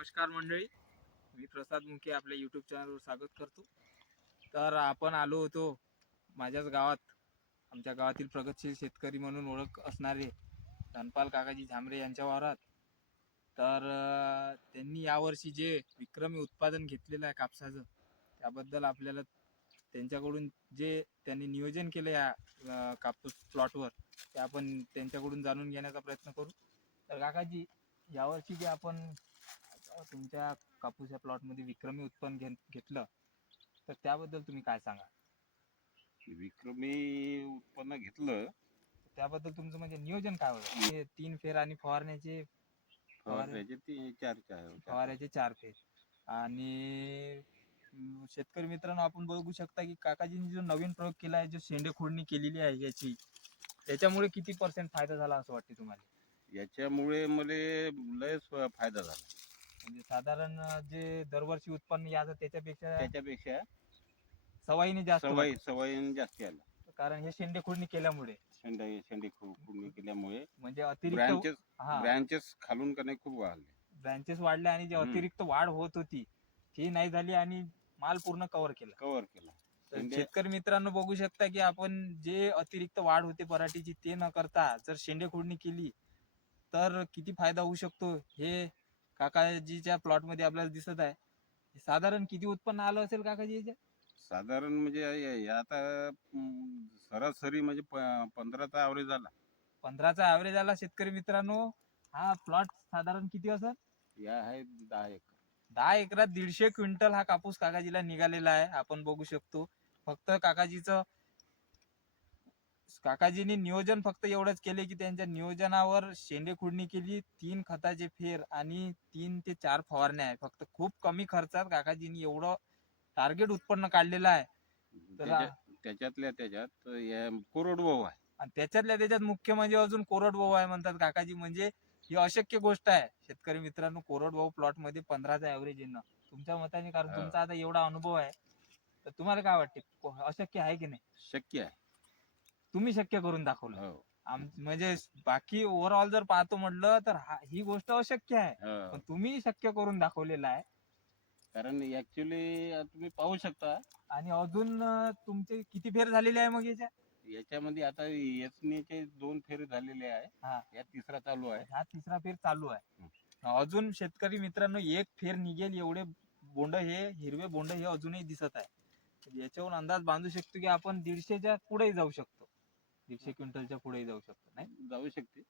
नमस्कार मंडळी, मी प्रसाद मुके आपल्या यूट्यूब चॅनलवर स्वागत करतो. तर आपण आलो होतो माझ्याच गावात, आमच्या गावातील प्रगतशील शेतकरी म्हणून ओळख असणारे धनपाल काकाजी झांबरे यांच्या वावरात. तर त्यांनी यावर्षी जे विक्रमी उत्पादन घेतलेलं आहे कापसाचं, त्याबद्दल आपल्याला त्यांच्याकडून जे त्यांनी नियोजन केलं या कापूस प्लॉटवर, ते आपण त्यांच्याकडून जाणून घेण्याचा प्रयत्न करू. तर काकाजी, यावर्षी जे आपण तुमच्या कापूस या प्लॉटमध्ये विक्रमी उत्पन्न घेतलं, तर त्याबद्दल तुम्ही काय सांगा? विक्रमी उत्पन्न घेतलं. त्याबद्दल तुमचं म्हणजे नियोजन काय होतं? हे 3 फेर आणि फवारण्याचे फवाऱ्याचे 4 फेर. आणि शेतकरी मित्रांनो, आपण बघू शकता की काकाजींनी जो नवीन प्रयोग केला आहे, जो शेंडे खोडणी केलेली आहे याची, त्याच्यामुळे किती % फायदा झाला असं वाटते तुम्हाला? याच्यामुळे मला लयच फायदा झाला. म्हणजे साधारण जे दरवर्षी उत्पन्न याचं त्याच्यापेक्षा सवाईने जास्त सवयीने जास्त आलं. कारण हे शेंडे खोडणी केल्यामुळे शेंडे खुडणी केल्यामुळे म्हणजे अतिरिक्त ब्रँचेस खालून का नाही खूप वाढले. ब्रँचेस वाढले आणि जे अतिरिक्त वाढ होत होती ती नाही झाली आणि माल पूर्ण कव्हर केला. तर शेतकरी मित्रांनो, बघू शकता की आपण जे अतिरिक्त वाढ होते पराठीची ते न करता जर शेंडे खोडणी केली तर किती फायदा होऊ शकतो हे काकाजीच्या प्लॉट मध्ये आपल्याला दिसत आहे. साधारण किती उत्पन्न आलं असेल काकाजी याच्या? साधारण म्हणजे आता सरासरी म्हणजे 15चा ॲव्हरेज आला. 15चा ॲव्हरेज आला. शेतकरी मित्रांनो, हा प्लॉट साधारण किती असेल? या आहे 10 एकर. 10 एकरात 150 क्विंटल हा कापूस काकाजीला निघालेला आहे. आपण बघू शकतो. फक्त काकाजींनी नियोजन फक्त एवढंच केले की त्यांच्या नियोजनावर शेंडे खुडणी केली, 3 खताचे फेर आणि 3 ते 4 फवारण्या आहे. फक्त खूप कमी खर्चात काकाजींनी एवढं टार्गेट उत्पन्न काढलेलं आहे. त्याच्यातल्या त्याच्यात कोरडवाहू आहे. आणि त्याच्यातल्या त्याच्यात मुख्य म्हणजे अजून कोरडवाहू आहे म्हणतात काकाजी. म्हणजे ही अशक्य गोष्ट आहे शेतकरी मित्रांनो, कोरडवाहू प्लॉट मध्ये 15चा ॲव्हरेज येणं. तुमच्या मताने, कारण तुमचा आता एवढा अनुभव आहे, तर तुम्हाला काय वाटते, अशक्य आहे की नाही? शक्य आहे. तुम्ही शक्य करून दाखवलं. म्हणजे बाकी ओव्हरऑल जर पाहतो म्हटलं तर ही गोष्ट अशक्य आहे, पण तुम्ही शक्य करून दाखवलेलं आहे. कारण ऍक्च्युली तुम्ही पाहू शकता. आणि अजून तुमचे किती फेर झालेले आहे मग याच्यामध्ये? आता एचनीचे 2 फेर झालेले आहे. या तिसरा चालू आहे. हा तिसरा फेर चालू आहे. अजून शेतकरी मित्रांनो, 1 फेर निघेल एवढे बोंड, हे हिरवे बोंड हे अजूनही दिसत आहे. याच्यावरून अंदाज बांधू शकतो की आपण 150च्या पुढेही जाऊ शकतो, 150 क्विंटलच्या पुढेही जाऊ शकतो. नाही, जाऊ शकते.